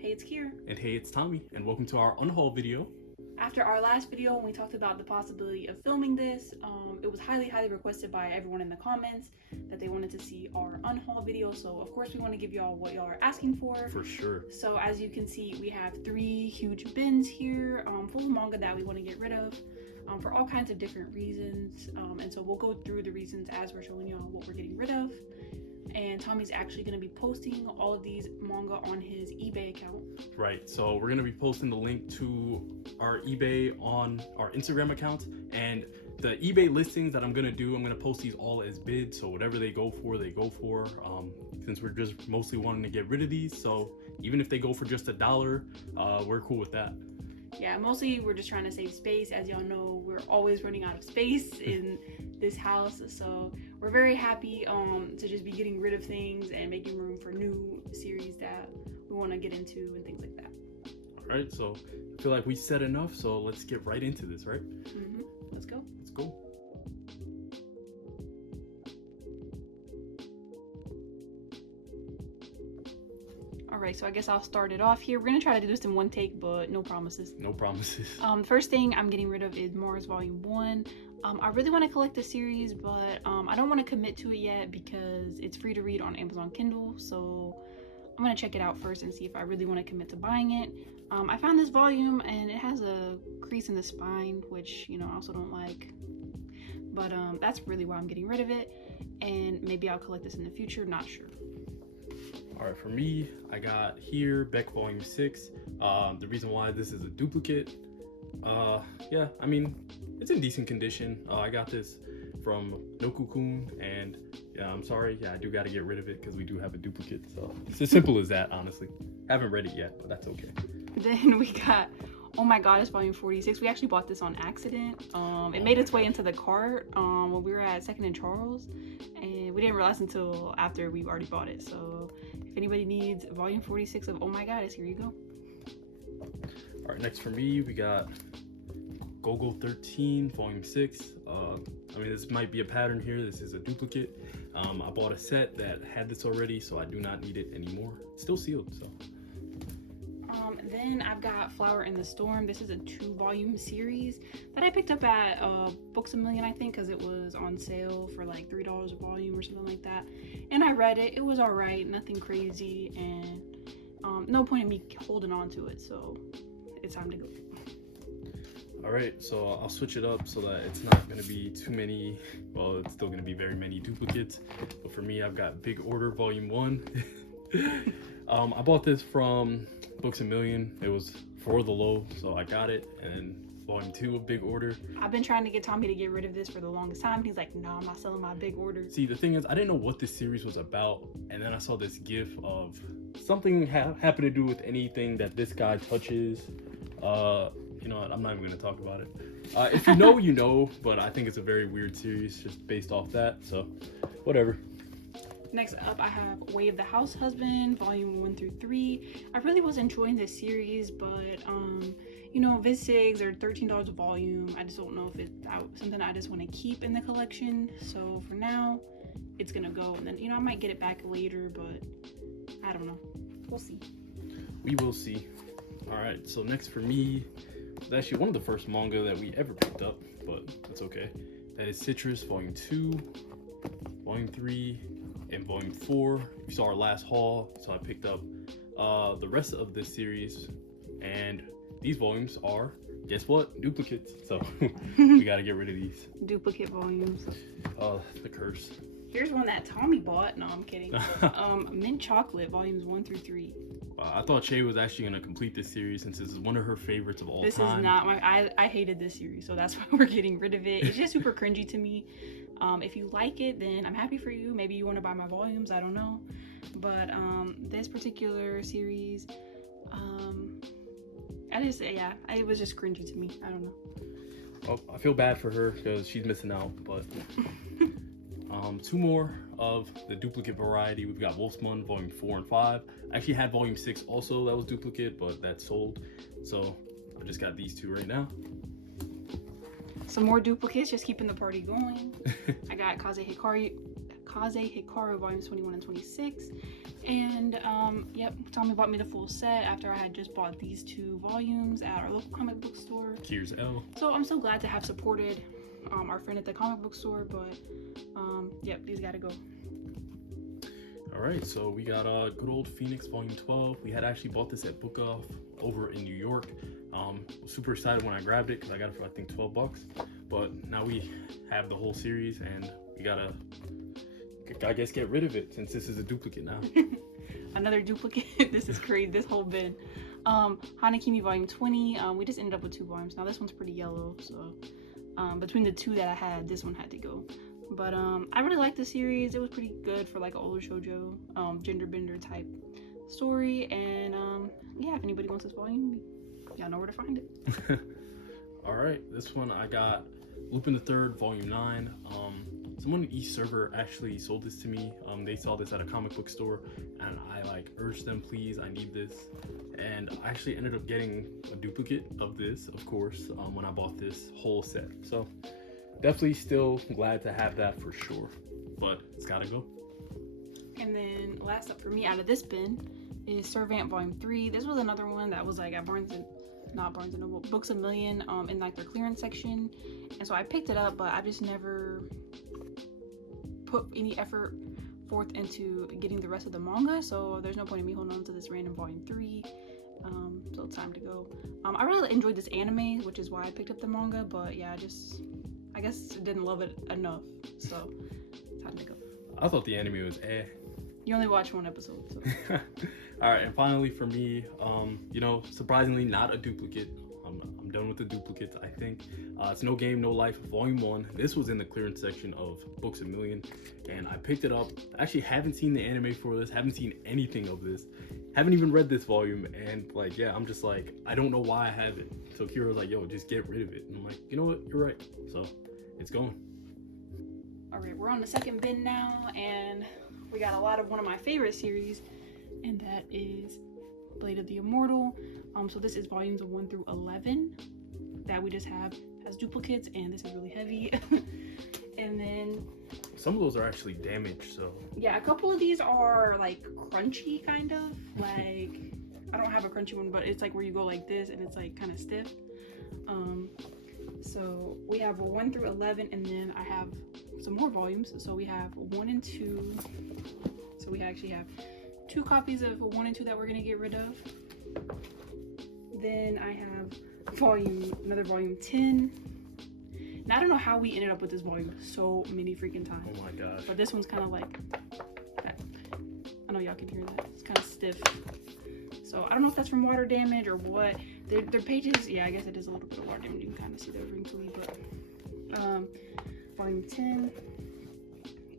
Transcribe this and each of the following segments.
Hey, it's Kir. And hey, it's Tommy, and welcome to our UNhaul video. After our last video, when we talked about the possibility of filming this, it was highly requested by everyone in the comments that they wanted to see our UNhaul video. So of course we want to give y'all what y'all are asking for. For sure. So as you can see, we have 3 huge bins here full of manga that we want to get rid of for all kinds of different reasons. And so we'll go through the reasons as we're showing y'all what we're getting rid of. And Tommy's actually going to be posting all of these manga on his eBay account. Right, so we're going to be posting the link to our eBay on our Instagram account, and the eBay listings that I'm going to post these all as bids, so whatever they go for, since we're just mostly wanting to get rid of these, so even if they go for just $1, we're cool with that. Yeah, mostly we're just trying to save space. As y'all know, we're always running out of space in this house, so we're very happy to just be getting rid of things and making room for new series that we want to get into and things like that. All right, so I feel like we said enough, so let's get right into this, right? Let's go. Let's go. Alright, so I guess I'll start it off here. We're going to try to do this in one take, but no promises. No promises. The first thing I'm getting rid of is Mars Volume 1. I really want to collect the series, but I don't want to commit to it yet because it's free to read on Amazon Kindle. So I'm going to check it out first and see if I really want to commit to buying it. I found this volume and it has a crease in the spine, which, I also don't like. But that's really why I'm getting rid of it. And maybe I'll collect this in the future, not sure. All right, for me, I got here Beck Volume 6. The reason why this is a duplicate, yeah, I mean, it's in decent condition. I got this from Nokukun, and yeah, I'm sorry, yeah, I do got to get rid of it because we do have a duplicate. So it's as simple as that, honestly. Haven't read it yet, but that's okay. Then we got Oh My God, it's Volume 46. We actually bought this on accident. It made its way into the cart when we were at 2nd and Charles, and we didn't realize until after we already bought it. So if anybody needs Volume 46 of Oh My God, here you go. All right, next for me, we got Gogo 13 Volume 6. I mean, this might be a pattern here. This is a duplicate. I bought a set that had this already, so I do not need it anymore. It's still sealed, so. Then I've got Flower in the Storm. This is a 2-volume series that I picked up at Books A Million, I think, because it was on sale for like $3 a volume or something like that. And I read it. It was all right, nothing crazy, and no point in me holding on to it. So it's time to go. All right, so I'll switch it up so that it's not going to be too many. Well, it's still going to be very many duplicates. But for me, I've got Big Order Volume 1. I bought this from Books A Million. It was for the low, so I got it. And Volume 2 of Big Order. I've been trying to get Tommy to get rid of this for the longest time. He's like, no, I'm not selling my Big Order. See, the thing is, I didn't know what this series was about, and then I saw this gif of something happened to do with anything that this guy touches. You know what, I'm not even gonna talk about it. If you know, you know, but I think it's a very weird series just based off that, so whatever. Next up, I have Way of the House Husband, Volume 1 through 3. I really was enjoying this series, but Viz Sigs are $13 a volume. I just don't know if it's something I just want to keep in the collection. So for now, it's gonna go, and then I might get it back later, but I don't know. We'll see. We will see. All right, so next for me, it's actually one of the first manga that we ever picked up, but that's okay. That is Citrus Volume 2, Volume 3, and Volume 4. We saw our last haul, so I picked up the rest of this series, and these volumes are, guess what, duplicates. So we got to get rid of these duplicate volumes. The curse. Here's one that Tommy bought. No, I'm kidding. Mint Chocolate Volumes 1 through 3. I thought Shay was actually gonna complete this series since this is one of her favorites of all time. This is not I hated this series, so that's why we're getting rid of it. It's just super cringy to me. If you like it, then I'm happy for you. Maybe you want to buy my volumes, I don't know. But this particular series, it was just cringy to me. I don't know. Oh, I feel bad for her because she's missing out, but 2 more of the duplicate variety. We've got Wolfsman Volume 4 and 5. I actually had Volume 6 also that was duplicate, but that sold. So I've just got these 2 right now. Some more duplicates, just keeping the party going. I got Kaze Hikaru Volumes 21 and 26. And yep, Tommy bought me the full set after I had just bought these 2 volumes at our local comic book store. Kir's L. So I'm so glad to have supported our friend at the comic book store, but yep, these gotta go. All right, so we got Good Old Phoenix Volume 12. We had actually bought this at Book Off over in New York. Was super excited when I grabbed it because I got it for I think $12. But now we have the whole series, and we gotta, I guess, get rid of it since this is a duplicate now. Another duplicate. This is crazy. This whole bin. Hanakimi Volume 20. We just ended up with 2 volumes. Now this one's pretty yellow, so between the 2 that I had, this one had to go. But I really liked the series. It was pretty good for like an older shoujo, gender bender type story. And yeah, if anybody wants this volume, y'all know where to find it. All right, this one I got Lupin the Third Volume 9. Someone in East Server actually sold this to me. They saw this at a comic book store, and I like urged them, please, I need this. And I actually ended up getting a duplicate of this, of course, when I bought this whole set. So definitely still glad to have that for sure, but it's gotta go. And then last up for me out of this bin is Servant Volume 3. This was another one that was like at not Barnes and Noble, Books A Million, in like their clearance section. And so I picked it up, but I just never put any effort forth into getting the rest of the manga. So there's no point in me holding on to this random Volume 3. So it's time to go. I really enjoyed this anime, which is why I picked up the manga, but yeah, I guess didn't love it enough, so time to go. I thought the anime was eh. You only watched 1 episode, so. All right, and finally for me, you know, surprisingly not a duplicate. I'm done with the duplicates, I think. It's No Game, No Life, Volume 1. This was in the clearance section of Books A Million, and I picked it up. I actually haven't seen the anime for this, haven't seen anything of this, haven't even read this volume, and like, yeah, I'm just like, I don't know why I have it. So Kira was like, yo, just get rid of it. And I'm like, you know what, you're right. So it's going. All right, we're on the second bin now, and we got a lot of one of my favorite series, and that is Blade of the Immortal. So this is volumes 1 through 11 that we just have as duplicates, and this is really heavy. And then some of those are actually damaged, so yeah, a couple of these are like crunchy, kind of like I don't have a crunchy one, but it's like where you go like this and it's like kind of stiff. So we have 1 through 11, and then I have some more volumes. So we have 1 and 2. So we actually have 2 copies of 1 and 2 that we're gonna get rid of. Then I have another volume 10. Now I don't know how we ended up with this volume so many freaking times. oh my gosh. But this one's kind of like that. I know y'all can hear that. It's kind of stiff. So I don't know if that's from water damage or what. Their pages, yeah, I guess it is a little bit of water damage. You can kind of see they're wrinkly, but volume 10,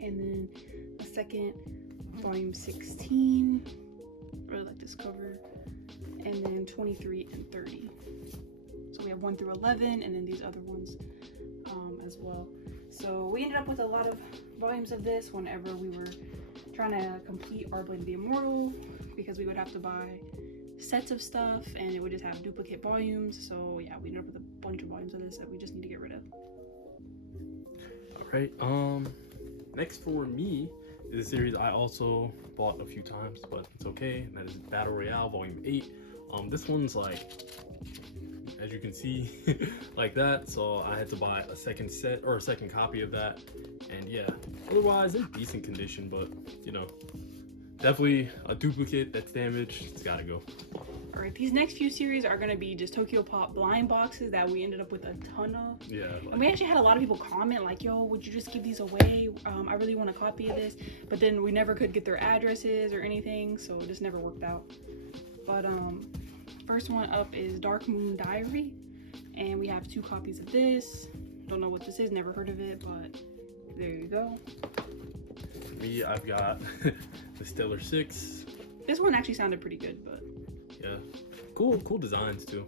and then a second volume 16. I really like this cover. And then 23 and 30. So we have 1 through 11, and then these other ones as well. So we ended up with a lot of volumes of this whenever we were trying to complete our Blade of the Immortal, because we would have to buy sets of stuff and it would just have duplicate volumes. So yeah, we ended up with a bunch of volumes of this that we just need to get rid of. All right, next for me is a series I also bought a few times, but it's okay. That is Battle Royale Volume 8. This one's like, as you can see, like that. So I had to buy a second set or a second copy of that. And yeah, otherwise in decent condition, but you know, definitely a duplicate that's damaged. It's gotta go. All right, these next few series are gonna be just Tokyo Pop blind boxes that we ended up with a ton of. Yeah. Like, and we actually had a lot of people comment like, yo, would you just give these away? I really want a copy of this. But then we never could get their addresses or anything, so it just never worked out. But first one up is Dark Moon Diary, and we have 2 copies of this. Don't know what this is, never heard of it, but there you go. for me, I've got the Stellar 6. This one actually sounded pretty good, but yeah, cool designs too.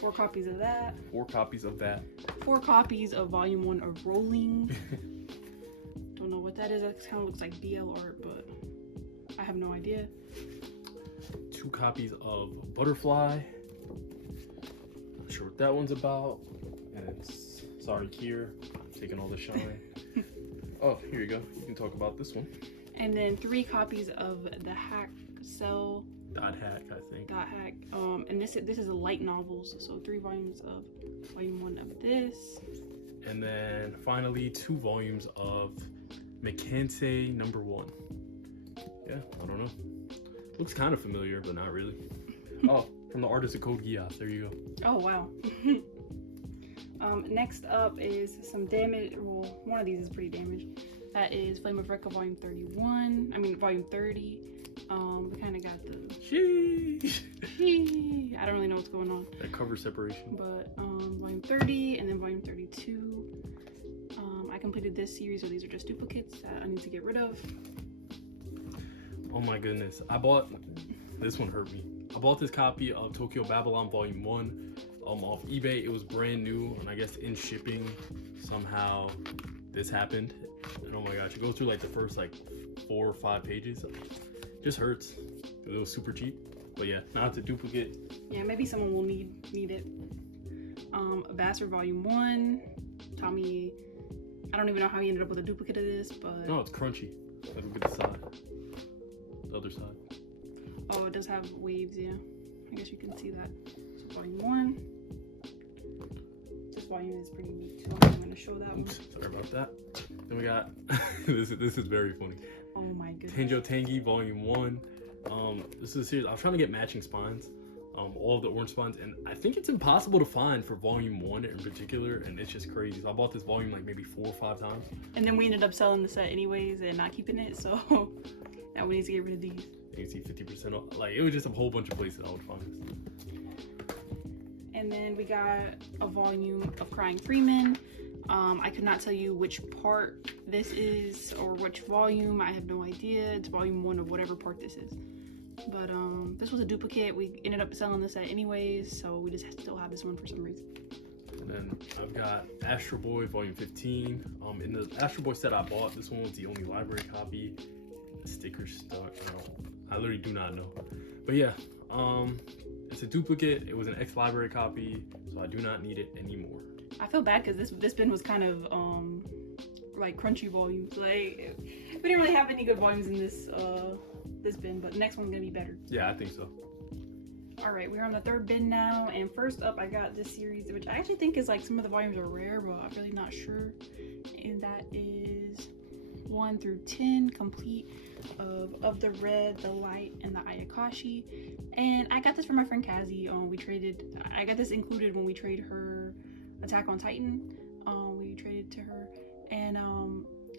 4 copies of that. 4 copies of that. 4 copies of Volume 1 of Rolling. Don't know what that is. That kind of looks like Beall art, but I have no idea. 2 copies of Butterfly. Not sure what that one's about. And it's, sorry, Kir, taking all the shine. Oh, here you go. You can talk about this one. And then 3 copies of the Hack Cell Dot Hack, I think. Dot Hack. And this is a light novels, so 3 volumes of volume 1 of this. And then finally 2 volumes of Mekensei #1. Yeah, I don't know. Looks kind of familiar, but not really. Oh, from the artist of Code Geass. There you go. Oh wow. Next up is some damage. Well, one of these is pretty damaged. That is Flame of Recca volume 31. I mean volume 30. We kind of got the. I don't really know what's going on. That cover separation. But volume 30 and then volume 32. I completed this series, so these are just duplicates that I need to get rid of. Oh my goodness. This one hurt me. I bought this copy of Tokyo Babylon volume 1 off eBay. It was brand new, and I guess in shipping somehow this happened. And oh my gosh, it goes through like the first like 4 or 5 pages. Just hurts. It was super cheap. But yeah, now it's a duplicate. Yeah, maybe someone will need it. Bastard volume 1. Tommy, I don't even know how he ended up with a duplicate of this, but no, it's crunchy. Look at the side. The other side. Oh, it does have waves, yeah. I guess you can see that. So volume 1. This volume is pretty neat, so I'm going to show that one. Sorry about that. Then we got this is very funny. Oh my goodness. Tenjo Tengi volume 1. This is a series. I was trying to get matching spines. All of the orange spines, and I think it's impossible to find for volume 1 in particular, and it's just crazy. So I bought this volume like maybe 4 or 5 times. And then we ended up selling the set anyways and not keeping it, so now we need to get rid of these. You can see 50% off. Like, it was just a whole bunch of places I would find this. And then we got a volume of Crying Freeman. I could not tell you which part this is or which volume. I have no idea. It's volume 1 of whatever part this is. But this was a duplicate. We ended up selling this set anyways, so we just still have this one for some reason. And then I've got Astro Boy volume 15. In the Astro Boy set I bought, this one was the only library copy. The sticker stuck. I literally do not know. But yeah, it's a duplicate. It was an ex-library copy, so I do not need it anymore. I feel bad because this bin was kind of like crunchy volumes. Like we didn't really have any good volumes in this this bin, but the next one's gonna be better. Yeah, I think so. All right, we're on the 3rd bin now, and first up I got this series, which I actually think is like some of the volumes are rare, but I'm really not sure. And that is 1 through 10 complete of the Red, the Light, and the Ayakashi. And I got this from my friend Kazi. I got this included when we traded her Attack on Titan. We traded to her, and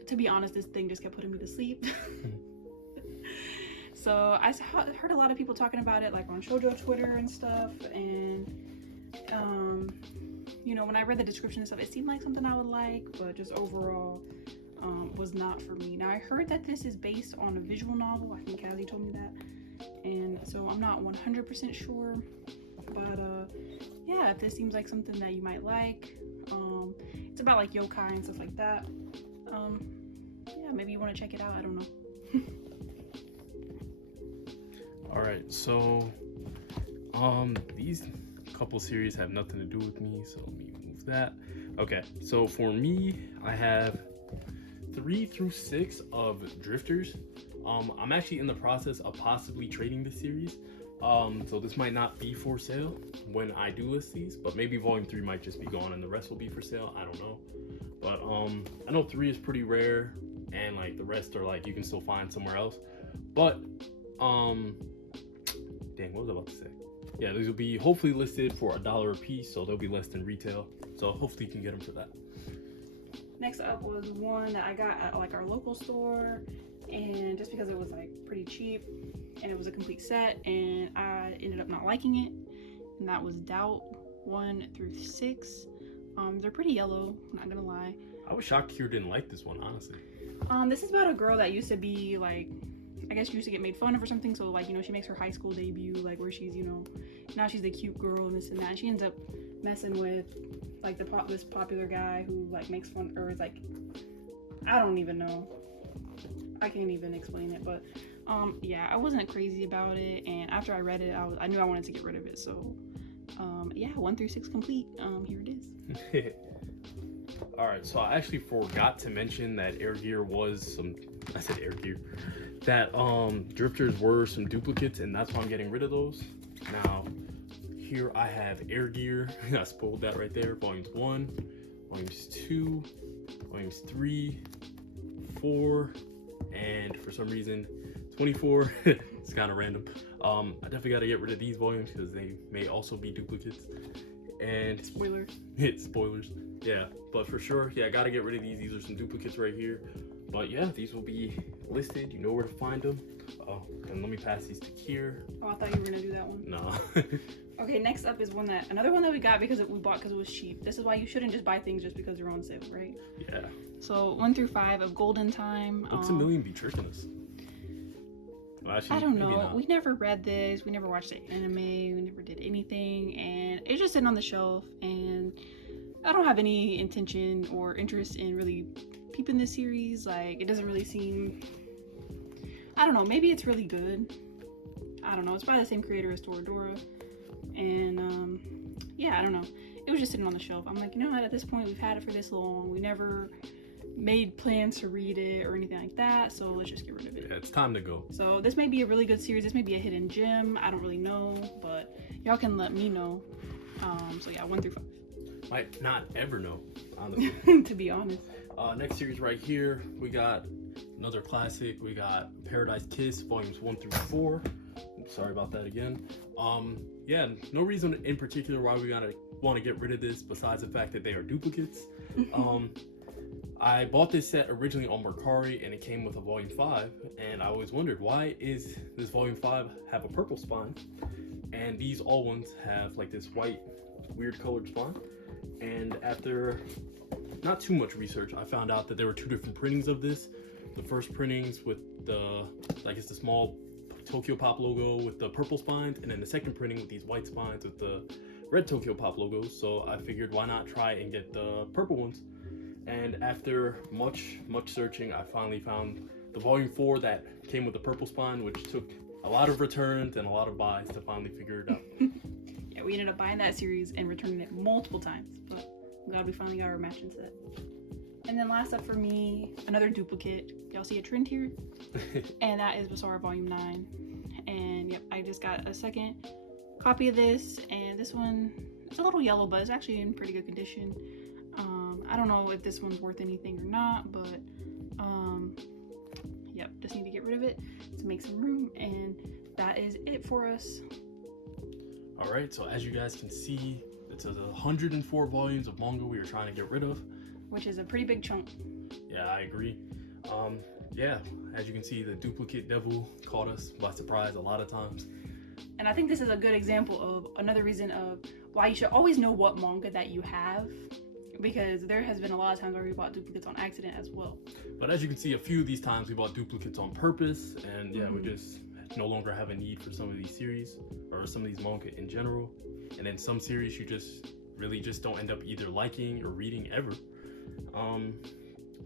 to be honest, this thing just kept putting me to sleep. So I heard a lot of people talking about it, like on shoujo Twitter and stuff, and you know, when I read the description and stuff, it seemed like something I would like, but just overall was not for me. Now I heard that this is based on a visual novel. I think Kazi told me that, and so I'm not 100% sure, but yeah, if this seems like something that you might like, it's about like yokai and stuff like that. Yeah, maybe you want to check it out. I don't know. All right, so these couple series have nothing to do with me, so let me move that. Okay, so for me, I have 3 through 6 of Drifters. I'm actually in the process of possibly trading this series, so this might not be for sale when I do list these, but maybe volume 3 might just be gone and the rest will be for sale. I don't know, but I know 3 is pretty rare, and like the rest are like you can still find somewhere else. But dang, what was I about to say? Yeah, these will be hopefully listed for $1 a piece, so they'll be less than retail. So hopefully you can get them for that. Next up was one that I got at like our local store, and just because it was like pretty cheap and it was a complete set, and I ended up not liking it, and that was Doubt 1 through 6. They're pretty yellow, not gonna lie. I was shocked Kir didn't like this one, honestly. This is about a girl that used to be like, I guess she used to get made fun of or something, so like, you know, she makes her high school debut, like where she's, you know, now she's the cute girl and this and that, and she ends up messing with like this popular guy who like makes fun, or is like, I don't even know, I can't even explain it, but yeah, I wasn't crazy about it, and after I read it, I knew I wanted to get rid of it, so yeah, 1 through 6 complete. Here it is. All right, so I actually forgot to mention that Air Gear was some I said air gear. That drifters were some duplicates, and that's why I'm getting rid of those. Now, here I have air gear. I spoiled that right there. Volumes 1, volumes 2, volumes 3, 4, and for some reason 24. It's kind of random. I definitely got to get rid of these volumes because they may also be duplicates. And Spoilers. Spoilers. Yeah, but for sure, yeah, I got to get rid of these. These are some duplicates right here. But yeah, these will be listed. You know where to find them. Oh, and let me pass these to Kir. Oh, I thought you were gonna do that one. No. Okay, next up is another one that we got because we bought because it was cheap. This is why you shouldn't just buy things just because they're on sale, right? Yeah. So 1 through 5 of Golden Time. Books a Million be tricking us. Well, actually, I don't know. not. We never read this. We never watched the anime. We never did anything, and it's just sitting on the shelf. And I don't have any intention or interest in really peeping this series. Like, it doesn't really seem. I don't know. Maybe it's really good. I don't know. It's by the same creator as Toradora. And yeah, I don't know. It was just sitting on the shelf. I'm like, you know what? At this point, we've had it for this long. We never made plans to read it or anything like that. So let's just get rid of it. Yeah, it's time to go. So this may be a really good series. This may be a hidden gem. I don't really know, but y'all can let me know. So yeah, 1 through 5. Might not ever know, honestly. To be honest. Next series right here, we got another classic. We got Paradise Kiss, volumes 1 through 4. Sorry about that again. Yeah, no reason in particular why we want to get rid of this besides the fact that they are duplicates. I bought this set originally on Mercari and it came with a volume 5, and I always wondered, why is this volume 5 have a purple spine and these all ones have like this white weird colored spine? And after not too much research, I found out that there were 2 different printings of this. The first printings with the, I guess, the small Tokyo Pop logo with the purple spines, and then the second printing with these white spines with the red Tokyo Pop logos. So I figured, why not try and get the purple ones? And after much searching, I finally found the volume 4 that came with the purple spine, which took a lot of returns and a lot of buys to finally figure it out. Yeah, we ended up buying that series and returning it multiple times, but I'm glad we finally got our matching set. And then last up for me, another duplicate. Y'all see a trend here? And that is Basara Volume 9. And yep, I just got a second copy of this, and this one, it's a little yellow, but it's actually in pretty good condition. I don't know if this one's worth anything or not, but yep, just need to get rid of it to make some room, and that is it for us. All right, so as you guys can see, it's the 104 volumes of manga we are trying to get rid of, which is a pretty big chunk. Yeah, I agree. Yeah, as you can see, the duplicate devil caught us by surprise a lot of times. And I think this is a good example of another reason of why you should always know what manga that you have, because there has been a lot of times where we bought duplicates on accident as well. But as you can see, a few of these times we bought duplicates on purpose, and yeah, we just no longer have a need for some of these series or some of these manga in general. And then some series you just really just don't end up either liking or reading ever.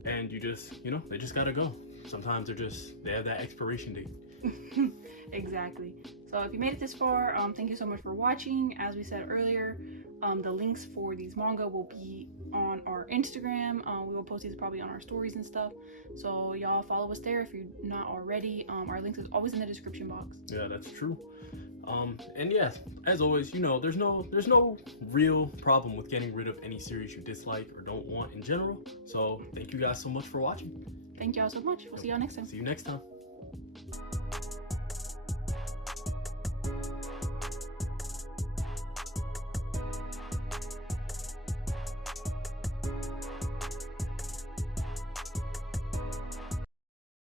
And you just, you know, they just gotta go. Sometimes they have that expiration date. Exactly. So if you made it this far, thank you so much for watching. As we said earlier, the links for these manga will be on our Instagram. We will post these probably on our stories and stuff. So y'all follow us there if you're not already. Our links is always in the description box. Yeah, that's true. And yes, as always, you know, there's no real problem with getting rid of any series you dislike or don't want in general. So thank you guys so much for watching. Thank y'all so much. We'll see y'all next time. See you next time.